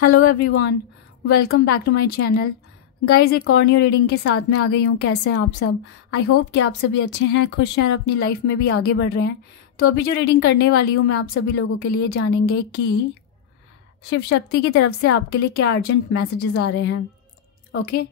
Hello everyone, welcome back to my channel. Guys, एक और new reading के साथ में आ गई हूँ। कैसे हैं आप सब? आई होप कि आप सभी अच्छे हैं, खुश हैं और अपनी लाइफ में भी आगे बढ़ रहे हैं। तो अभी जो रीडिंग करने वाली हूँ मैं आप सभी लोगों के लिए जानेंगे कि शिव शक्ति की तरफ से आपके लिए क्या अर्जेंट मैसेजेस आ रहे हैं। ओके,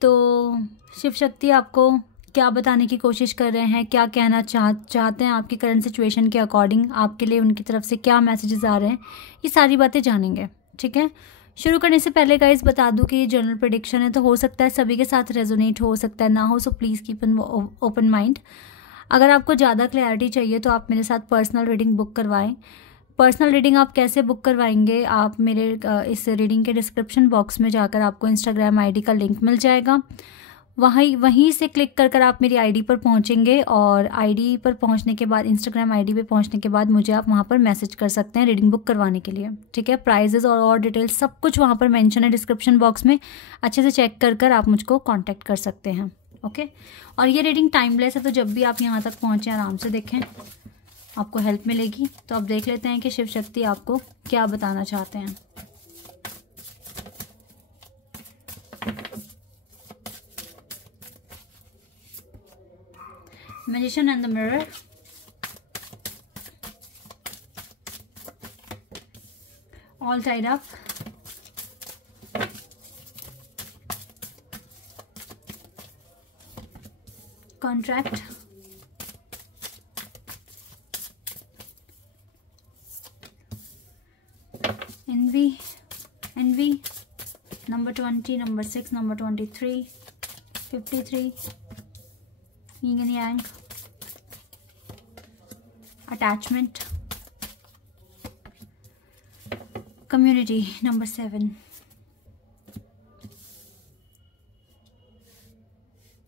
तो शिव शक्ति आपको क्या बताने की कोशिश कर रहे हैं, क्या कहना चाहते हैं आपकी करंट सिचुएशन के अकॉर्डिंग, आपके लिए उनकी तरफ से क्या मैसेजेस आ रहे हैं, ये सारी बातें जानेंगे। ठीक है, शुरू करने से पहले गाइस बता दूं कि ये जनरल प्रेडिक्शन है, तो हो सकता है सभी के साथ रेजोनेट हो सकता है ना हो, so please keep an open mind. अगर आपको ज़्यादा क्लैरिटी चाहिए तो आप मेरे साथ पर्सनल रीडिंग बुक करवाएं। पर्सनल रीडिंग आप कैसे बुक करवाएंगे? आप मेरे इस रीडिंग के डिस्क्रिप्शन बॉक्स में जाकर आपको इंस्टाग्राम आईडी का लिंक मिल जाएगा। वहीं से क्लिक कर आप मेरी आईडी पर पहुंचेंगे और आईडी पर पहुंचने के बाद, इंस्टाग्राम आईडी पे पहुंचने के बाद मुझे आप वहां पर मैसेज कर सकते हैं रीडिंग बुक करवाने के लिए। ठीक है, प्राइजेस और डिटेल्स सब कुछ वहां पर मेंशन है डिस्क्रिप्शन बॉक्स में। अच्छे से चेक कर आप मुझको कांटेक्ट कर सकते हैं। ओके, और ये रीडिंग टाइमलेस है, तो जब भी आप यहाँ तक पहुँचे आराम से देखें, आपको हेल्प मिलेगी। तो अब देख लेते हैं कि शिव शक्ति आपको क्या बताना चाहते हैं। Magician and the Mirror, all tied up, contract, envy, number 20, number 6, number 23, 53, yin and yang, attachment, community, number 7।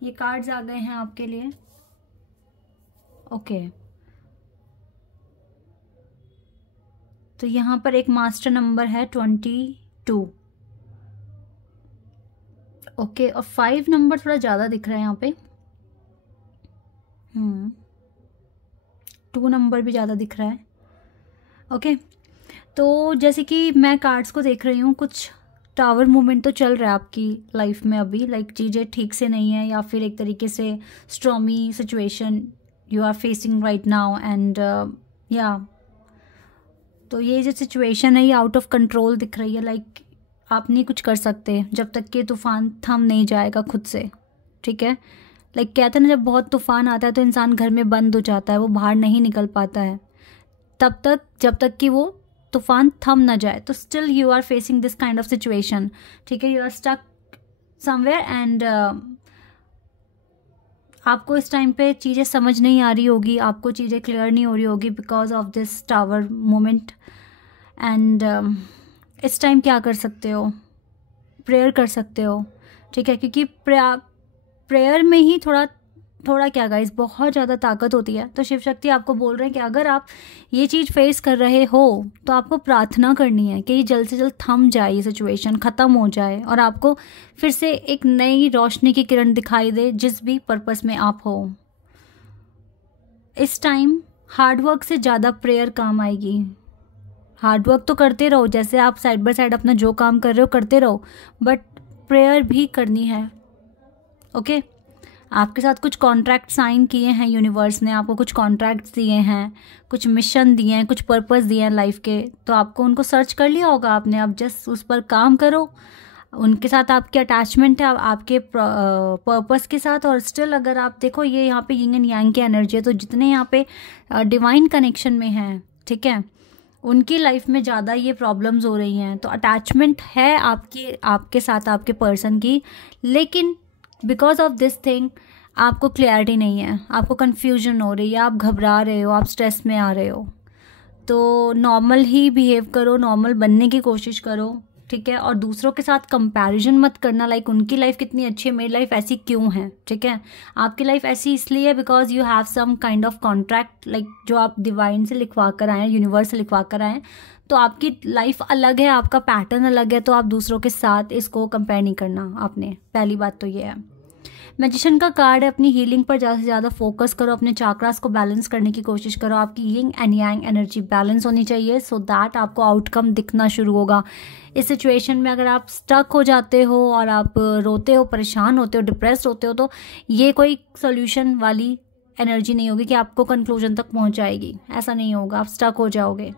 ये कार्ड्स आ गए हैं आपके लिए। ओके, तो यहाँ पर एक मास्टर नंबर है 22। ओके, और 5 नंबर थोड़ा ज़्यादा दिख रहा है यहाँ पे। 2 नंबर भी ज़्यादा दिख रहा है। ओके, तो जैसे कि मैं कार्ड्स को देख रही हूँ, कुछ टावर मूवमेंट तो चल रहा है आपकी लाइफ में अभी। लाइक चीज़ें ठीक से नहीं है, या फिर एक तरीके से stormy situation you are facing right now and या तो ये जो सिचुएशन है ये आउट ऑफ कंट्रोल दिख रही है। लाइक आप नहीं कुछ कर सकते जब तक कि तूफान थम नहीं जाएगा खुद से। ठीक है, लाइक कहते हैं ना, जब बहुत तूफान आता है तो इंसान घर में बंद हो जाता है, वो बाहर नहीं निकल पाता है तब तक जब तक कि वो तूफान थम ना जाए। तो still you are facing this kind of situation. ठीक है, you are stuck somewhere and आपको इस टाइम पे चीज़ें समझ नहीं आ रही होगी, आपको चीज़ें क्लियर नहीं हो रही होगी because of this tower moment. And इस टाइम क्या कर सकते हो? प्रेयर कर सकते हो। ठीक है, क्योंकि प्रेयर में ही थोड़ा क्या गाइस, बहुत ज़्यादा ताकत होती है। तो शिव शक्ति आपको बोल रहे हैं कि अगर आप ये चीज़ फेस कर रहे हो तो आपको प्रार्थना करनी है कि ये जल्द से जल्द थम जाए, ये सिचुएशन ख़त्म हो जाए और आपको फिर से एक नई रोशनी की किरण दिखाई दे जिस भी पर्पस में आप हो। इस टाइम हार्डवर्क से ज़्यादा प्रेयर काम आएगी। हार्डवर्क तो करते रहो, जैसे आप साइड बाय साइड अपना जो काम कर रहे हो करते रहो, बट प्रेयर भी करनी है। ओके, आपके साथ कुछ कॉन्ट्रैक्ट साइन किए हैं यूनिवर्स ने, आपको कुछ कॉन्ट्रैक्ट्स दिए हैं, कुछ मिशन दिए हैं, कुछ पर्पस दिए हैं लाइफ के, तो आपको उनको सर्च कर लिया होगा आपने। अब जस्ट उस पर काम करो, उनके साथ आपकी अटैचमेंट है आपके पर्पस के साथ। और स्टिल अगर आप देखो, ये यहाँ पे यिंग एंड यांग की एनर्जी है, तो जितने यहाँ पे डिवाइन कनेक्शन में हैं, ठीक है, उनकी लाइफ में ज़्यादा ये प्रॉब्लम्स हो रही हैं। तो अटैचमेंट है आपके साथ, आपके पर्सन की, लेकिन बिकॉज ऑफ दिस थिंग आपको क्लैरिटी नहीं है, आपको कन्फ्यूजन हो रही है, आप घबरा रहे हो, आप स्ट्रेस में आ रहे हो। तो नॉर्मल ही बिहेव करो, नॉर्मल बनने की कोशिश करो। ठीक है, और दूसरों के साथ कंपैरिजन मत करना। लाइक उनकी लाइफ कितनी अच्छी है, मेरी लाइफ ऐसी क्यों है। ठीक है, आपकी लाइफ ऐसी इसलिए है because you have some kind of contract, like जो आप डिवाइन से लिखवा कर आए हैं, यूनिवर्स से लिखवा कर आए हैं। तो आपकी लाइफ अलग है, आपका पैटर्न अलग है, तो आप दूसरों के साथ इसको कंपेयर नहीं करना आपने। पहली बात तो ये है। मैजिशियन का कार्ड है, अपनी हीलिंग पर ज़्यादा से ज़्यादा फोकस करो, अपने चाक्रास को बैलेंस करने की कोशिश करो। आपकी yin and yang energy balance होनी चाहिए, सो दैट आपको आउटकम दिखना शुरू होगा। इस सिचुएशन में अगर आप स्टक हो जाते हो और आप रोते हो, परेशान होते हो, डिप्रेस्ड होते हो, तो ये कोई सोल्यूशन वाली एनर्जी नहीं होगी कि आपको कंक्लूजन तक पहुंचाएगी। ऐसा नहीं होगा, आप स्टक हो जाओगे।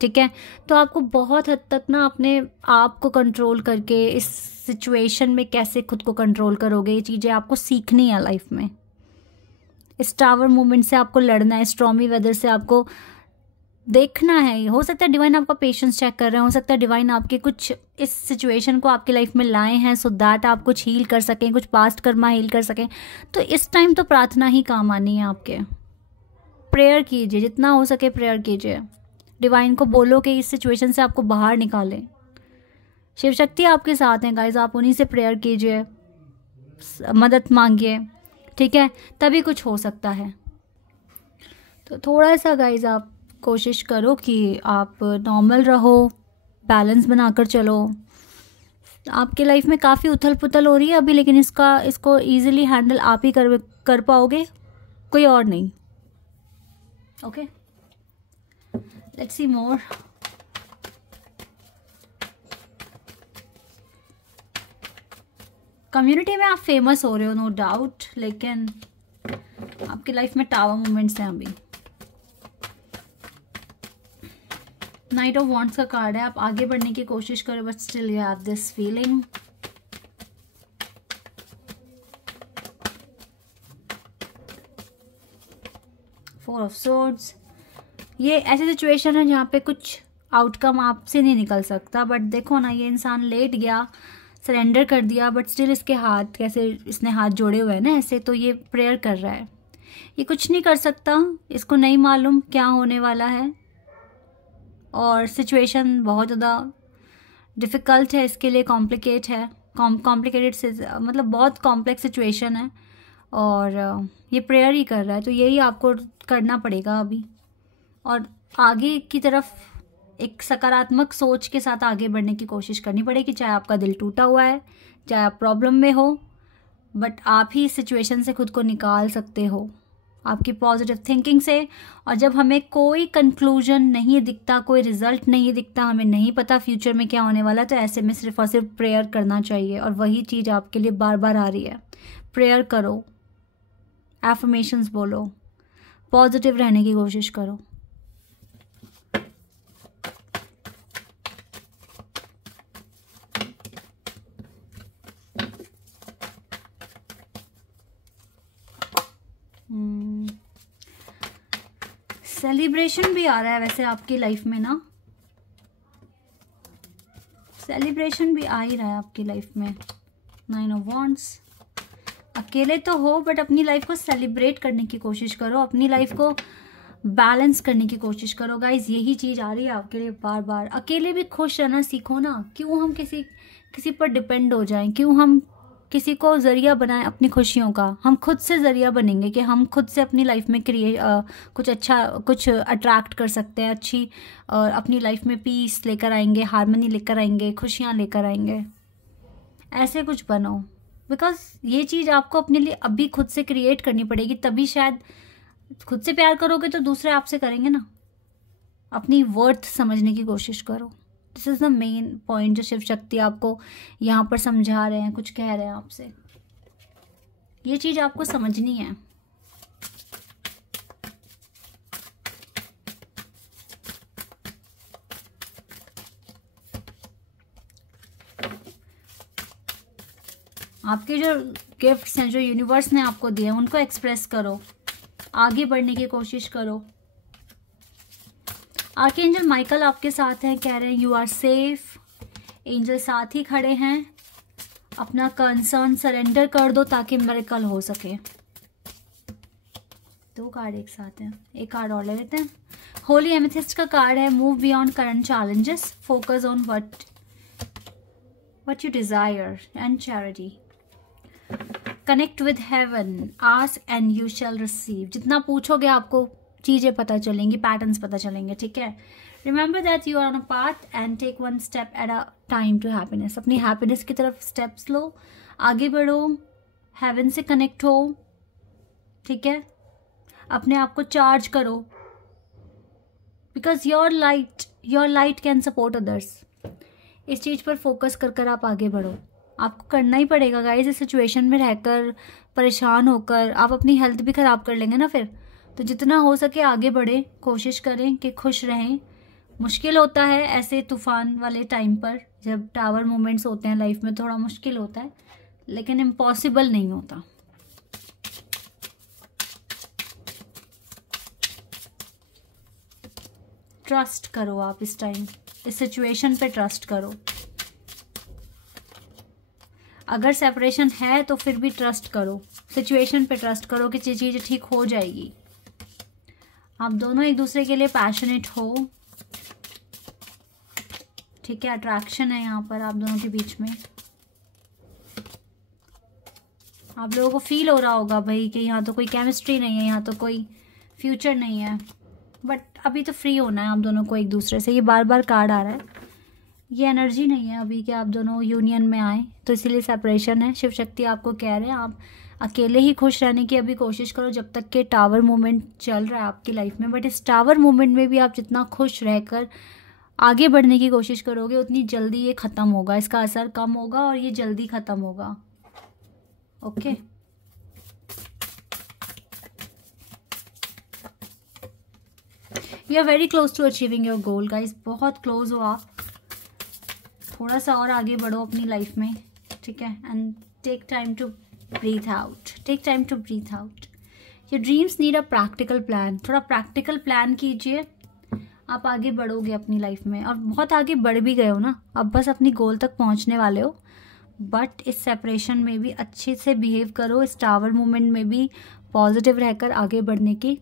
ठीक है, तो आपको बहुत हद तक ना अपने आप को कंट्रोल करके इस सिचुएशन में कैसे खुद को कंट्रोल करोगे, ये चीज़ें आपको सीखनी है लाइफ में। इस टावर मूवमेंट से आपको लड़ना है, स्ट्रॉमी वेदर से आपको देखना है। हो सकता है डिवाइन आपका पेशेंस चेक कर रहे हैं, हो सकता है डिवाइन आपके कुछ इस सिचुएशन को आपकी लाइफ में लाए हैं सो दैट आप कुछ हील कर सकें, कुछ पास्ट कर्मा हील कर सकें। तो इस टाइम तो प्रार्थना ही काम आनी है आपके। प्रेयर कीजिए, जितना हो सके प्रेयर कीजिए। डिवाइन को बोलो कि इस सिचुएशन से आपको बाहर निकालें। शिव शक्ति आपके साथ हैं गाइज, आप उन्हीं से प्रेयर कीजिए, मदद मांगिए। ठीक है, तभी कुछ हो सकता है। तो थोड़ा सा गाइज आप कोशिश करो कि आप नॉर्मल रहो, बैलेंस बनाकर चलो। आपके लाइफ में काफ़ी उथल पुथल हो रही है अभी, लेकिन इसको इजीली हैंडल आप ही कर पाओगे, कोई और नहीं। Okay, let's see more. Community में आप फेमस हो रहे हो नो डाउट, लेकिन आपकी लाइफ में टावर मोमेंट्स हैं अभी। नाइट ऑफ वॉन्ड्स का कार्ड है, आप आगे बढ़ने की कोशिश करो but still you have this feeling. Four of swords, ये ऐसी सिचुएशन है जहाँ पे कुछ आउटकम आपसे नहीं निकल सकता, बट देखो ना, ये इंसान लेट गया, सरेंडर कर दिया, बट स्टिल इसके हाथ कैसे, इसने हाथ जोड़े हुए हैं ना ऐसे, तो ये प्रेयर कर रहा है। ये कुछ नहीं कर सकता, इसको नहीं मालूम क्या होने वाला है, और सिचुएशन बहुत ज़्यादा डिफ़िकल्ट है इसके लिए, कॉम्प्लिकेटेड से मतलब बहुत कॉम्प्लेक्स सिचुएशन है, और ये प्रेयर ही कर रहा है। तो यही आपको करना पड़ेगा अभी, और आगे की तरफ एक सकारात्मक सोच के साथ आगे बढ़ने की कोशिश करनी पड़ेगी। चाहे आपका दिल टूटा हुआ है, चाहे आप प्रॉब्लम में हो, बट आप ही इस सिचुएशन से खुद को निकाल सकते हो आपकी पॉजिटिव थिंकिंग से। और जब हमें कोई कंक्लूजन नहीं दिखता, कोई रिजल्ट नहीं दिखता, हमें नहीं पता फ्यूचर में क्या होने वाला, तो ऐसे में सिर्फ और सिर्फ प्रेयर करना चाहिए, और वही चीज़ आपके लिए बार बार आ रही है। प्रेयर करो, एफर्मेशंस बोलो, पॉजिटिव रहने की कोशिश करो। सेलिब्रेशन भी आ रहा है वैसे आपकी लाइफ में ना, सेलिब्रेशन भी आ ही रहा है आपकी लाइफ में। 9 ऑफ वॉन्ड्स, अकेले तो हो बट अपनी लाइफ को सेलिब्रेट करने की कोशिश करो, अपनी लाइफ को बैलेंस करने की कोशिश करो गाइज। यही चीज़ आ रही है आपके लिए बार बार। अकेले भी खुश रहना सीखो ना, क्यों हम किसी पर डिपेंड हो जाएं, क्यों हम किसी को ज़रिया बनाएं अपनी खुशियों का। हम खुद से ज़रिया बनेंगे कि हम खुद से अपनी लाइफ में कुछ अच्छा, कुछ अट्रैक्ट कर सकते हैं, अच्छी अपनी लाइफ में पीस लेकर आएंगे, हार्मनी लेकर आएंगे, खुशियाँ लेकर आएंगे। ऐसे कुछ बनो, बिकॉज ये चीज़ आपको अपने लिए अभी खुद से क्रिएट करनी पड़ेगी, तभी शायद खुद से प्यार करोगे तो दूसरे आपसे करेंगे ना। अपनी वर्थ समझने की कोशिश करो। This is the main point जो शिव शक्ति आपको यहाँ पर समझा रहे हैं, कुछ कह रहे हैं आपसे। ये चीज़ आपको समझनी है। आपके जो गिफ्ट्स हैं, जो यूनिवर्स ने आपको दिए हैं, उनको एक्सप्रेस करो, आगे बढ़ने की कोशिश करो। आर्कएंजल माइकल आपके साथ हैं, कह रहे हैं यू आर सेफ। एंजल साथ ही खड़े हैं, अपना कंसर्न सरेंडर कर दो ताकि मिरेकल हो सके। 2 कार्ड एक साथ हैं, एक कार्ड और ले लेते हैं। होली एमेथिस्ट का कार्ड है, move beyond current challenges, focus on what you desire and charity, connect with heaven, ask and you shall receive. जितना पूछोगे आपको चीज़ें पता चलेंगी, पैटर्न्स पता चलेंगे। ठीक है, remember that you are on a path and take 1 step at a time to happiness. अपनी हैप्पीनेस की तरफ स्टेप्स लो, आगे बढ़ो, हेवन से कनेक्ट हो, ठीक है, अपने आप को चार्ज करो, because your light can support others. इस चीज़ पर फोकस कर कर आप आगे बढ़ो। आपको करना ही पड़ेगा गाइस, इस सिचुएशन में रहकर परेशान होकर आप अपनी हेल्थ भी ख़राब कर लेंगे ना फिर। तो जितना हो सके आगे बढ़े, कोशिश करें कि खुश रहें। मुश्किल होता है ऐसे तूफान वाले टाइम पर, जब टावर मोमेंट्स होते हैं लाइफ में, थोड़ा मुश्किल होता है, लेकिन इम्पॉसिबल नहीं होता। ट्रस्ट करो आप इस टाइम, इस सिचुएशन पे ट्रस्ट करो। अगर सेपरेशन है तो फिर भी ट्रस्ट करो, सिचुएशन पे ट्रस्ट करो कि चीज़ ठीक हो जाएगी। आप दोनों एक दूसरे के लिए पैशनेट हो, ठीक है, अट्रैक्शन है यहाँ पर आप दोनों के बीच में। आप लोगों को फील हो रहा होगा भाई कि यहाँ तो कोई केमिस्ट्री नहीं है, यहाँ तो कोई फ्यूचर नहीं है, बट अभी तो फ्री होना है आप दोनों को एक दूसरे से। ये बार बार कार्ड आ रहा है, ये एनर्जी नहीं है अभी कि आप दोनों यूनियन में आए, तो इसीलिए सेपरेशन है। शिव शक्ति आपको कह रहे हैं आप अकेले ही खुश रहने की अभी कोशिश करो जब तक कि टावर मोमेंट चल रहा है आपकी लाइफ में। बट इस टावर मोमेंट में भी आप जितना खुश रहकर आगे बढ़ने की कोशिश करोगे, उतनी जल्दी ये ख़त्म होगा, इसका असर कम होगा और ये जल्दी ख़त्म होगा। Okay, you are very close to achieving your goal guys, बहुत क्लोज हो आप। थोड़ा सा और आगे बढ़ो अपनी लाइफ में, ठीक है, and take time to breathe out, take time to breathe out. Your dreams need a practical plan, थोड़ा प्रैक्टिकल प्लान कीजिए, आप आगे बढ़ोगे अपनी लाइफ में। और बहुत आगे बढ़ भी गए हो ना, अब बस अपनी गोल तक पहुंचने वाले हो। बट इस सेपरेशन में भी अच्छे से बिहेव करो, इस टावर मोमेंट में भी पॉजिटिव रहकर आगे बढ़ने की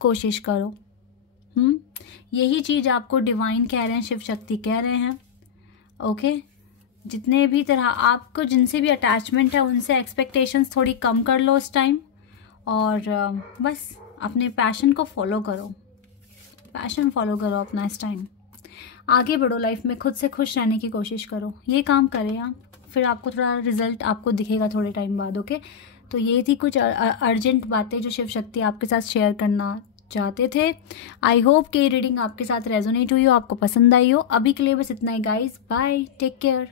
कोशिश करो। यही चीज़ आपको डिवाइन कह रहे हैं, शिव शक्ति कह रहे हैं। ओके, जितने भी तरह आपको जिनसे भी अटैचमेंट है उनसे एक्सपेक्टेशंस थोड़ी कम कर लो इस टाइम, और बस अपने पैशन को फॉलो करो, पैशन फॉलो करो अपना इस टाइम। आगे बढ़ो लाइफ में, खुद से खुश रहने की कोशिश करो। ये काम करें आप, फिर आपको थोड़ा रिजल्ट आपको दिखेगा थोड़े टाइम बाद। ओके, तो ये थी कुछ अर्जेंट बातें जो शिव शक्ति आपके साथ शेयर करना चाहते थे। आई होप कि रीडिंग आपके साथ रेजोनेट हुई हो, आपको पसंद आई हो। अभी के लिए बस इतना ही गाइस, बाय, टेक केयर।